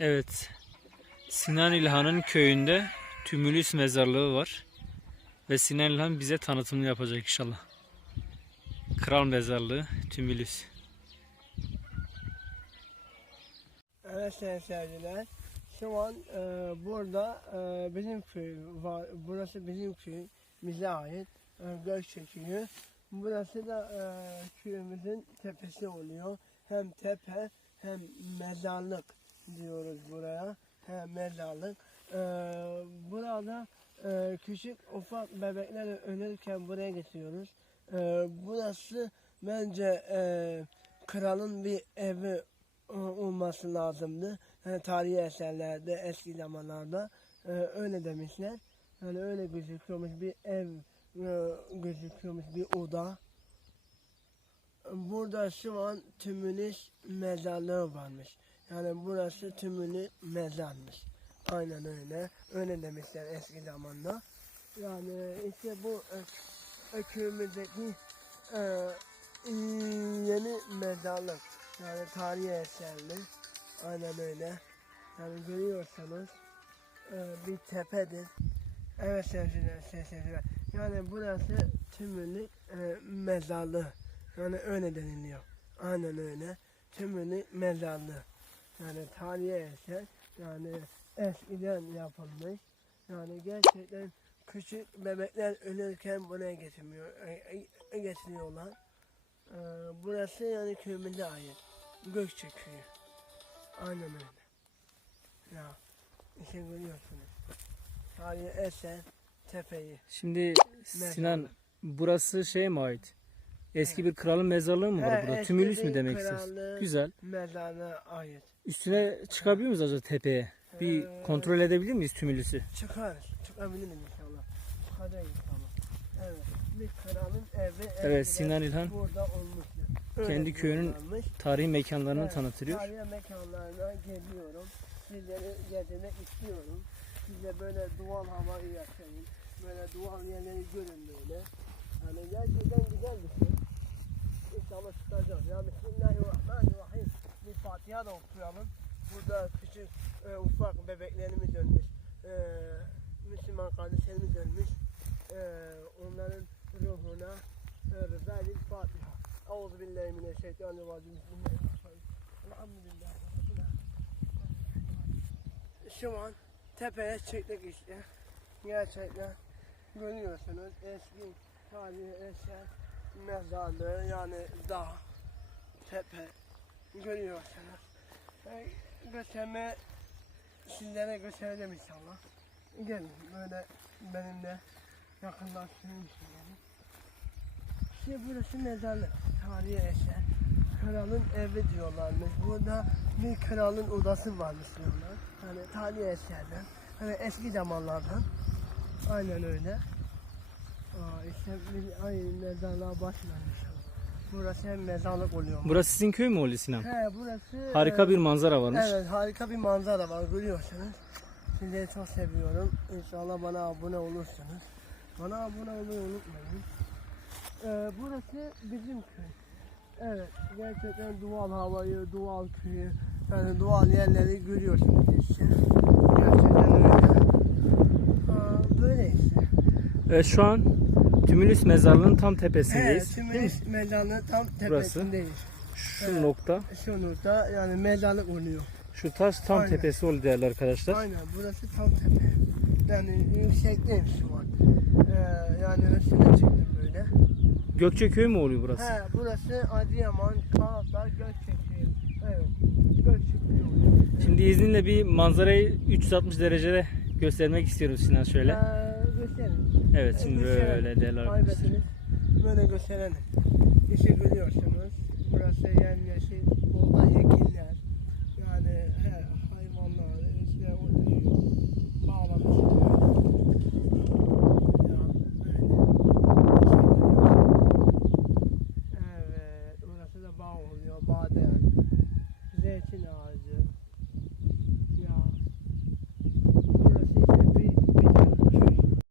Evet. Sinan İlhan'ın köyünde Tümülüs mezarlığı var. Ve Sinan İlhan bize tanıtımını yapacak inşallah. Kral mezarlığı Tümülüs. Evet sayın seyirciler. Şu an e, burada e, bizim köy var. Burası bizim köy. Bize ait. E, Gökçe köyü. Burası da e, köyümüzün tepesi oluyor. Hem tepe hem mezarlık diyoruz buraya. Hem mezarlık. E, burada e, küçük ufak bebekler ölürken buraya getiriyoruz. E, burası bence e, kralın bir evi e, olması lazımdı. Yani tarihi eserlerde eski zamanlarda e, öyle demişler. Yani öyle gözüküyormuş bir ev e, gözüküyormuş bir oda. Burada şu an Tümülüs mezarlığı varmış. Yani burası Tümülü mezarmış. Aynen öyle. Öyle demişler eski zamanda. Yani işte bu e, köyümüzdeki e, yeni mezarlık. Yani tarihi eserli. Aynen öyle. Yani görüyorsanız e, bir tepedir. Evet sevgili seyirciler. Yani burası tümünü e, mezarlığı. Yani öyle deniliyor. Aynen öyle. Tümünü mezarlığı. Yani tarihi eser. Yani eskiden yapılmış. Yani gerçekten küçük bebekler ölürken buraya getirmiyor, e, e, getiriyorlar. Ee, burası yani köyümüze ait. Gökçe köyü. Aynen öyle. Ya işte görüyorsunuz. Tarihi eser tepeyi. Şimdi Sinan burası şeye mi ait? Eski bir kralın mezarlığı mı var He, burada? eski Tümülüs bir mü demek istiyorsun? kralın Güzel. Mezarına ait. Üstüne çıkabiliyor muyuz acaba tepeye? Bir Ee, kontrol edebilir miyiz Tümülüs'ü? Çıkarız. Çıkabilirim inşallah. Çıkacağız inşallah. Evet. Bir kralın evi. Evet Sinan İlhan Burada olmuştu. Öyle kendi köyünün diyorlarmış. tarihi mekanlarını Evet, tanıtıyor. Tarihi mekanlarına geliyorum. Sizleri gezmek istiyorum. Size böyle doğal havayı yaşayın. Böyle doğal yerleri görün böyle. Yani gerçekten güzel bir şey. İnşallah çıkacağız. Ya Bismillahirrahmanirrahim. Bir Fatiha okuyalım. Burada küçük e, ufak bebeklerimiz ölmüş. E, Müslüman kardeşlerimiz ölmüş. E, onların ruhuna e, Rıza-i Fatiha. Euzu billahi mineşşeytanirracim. Bismillahirrahmanirrahim. Elhamdülillah. Şu an tepeye çıktık işte. Gerçekten görüyorsunuz eski tarihi eser mezarlığı yani dağ, tepe görüyorsunuz. E, gösterme sizlere göstereceğim inşallah. Gelin böyle benimle yakınlaştırın sizleri. İşte burası mezarlık. Tarihi eser. Kralın evi diyorlarmış. Burada bir kralın odası varmış diyorlar. Hani tarihi eserden. Hani eski zamanlardan. Aynen öyle. Aa, işte bir ay mezarlığa başlamış. Burası hem mezarlık oluyor. Burası sizin köy mü oluyor Sinan? He burası Harika e, bir manzara varmış. Evet harika bir manzara var görüyorsunuz. Sizleri çok seviyorum. İnşallah bana abone olursunuz. Bana abone olmayı unutmayın. Ee, burası bizim köy. Evet gerçekten doğal havayı, doğal köyü, yani doğal yerleri görüyorsunuz işte. Gerçekten öyle. Aa, böyle işte. Evet, şu an Tümülüs mezarlığının tam Evet, tepesindeyiz. mi? Tümülüs mezarlığı tam tepesindeyiz. Şu Evet. nokta, Şu nokta yani mezarlık oluyor. şu taş tam Aynen. tepesi oldu değerli arkadaşlar. Aynen burası tam tepe. Yani yüksekteyim şu an. Ee, yani üstüne çıktım böyle. Gökçe köyü mü oluyor burası? He burası Adıyaman, Kağıtlar, Gökçeköy'ü. Evet. Gökçeköy'ü oluyor. Şimdi izninle bir manzarayı 360 derecede göstermek istiyorum Sinan şöyle. Ee, gösterin. Evet şimdi ee, böyle del arkadaşlar. Böyle gösterelim. İşi görüyorsunuz. Burası yemyeşil, bolda yeşiller. Yani he, hayvanlar, işte orada bağlamışlar. Evet, burası da bağ oluyor, badem, zeytin ağacı.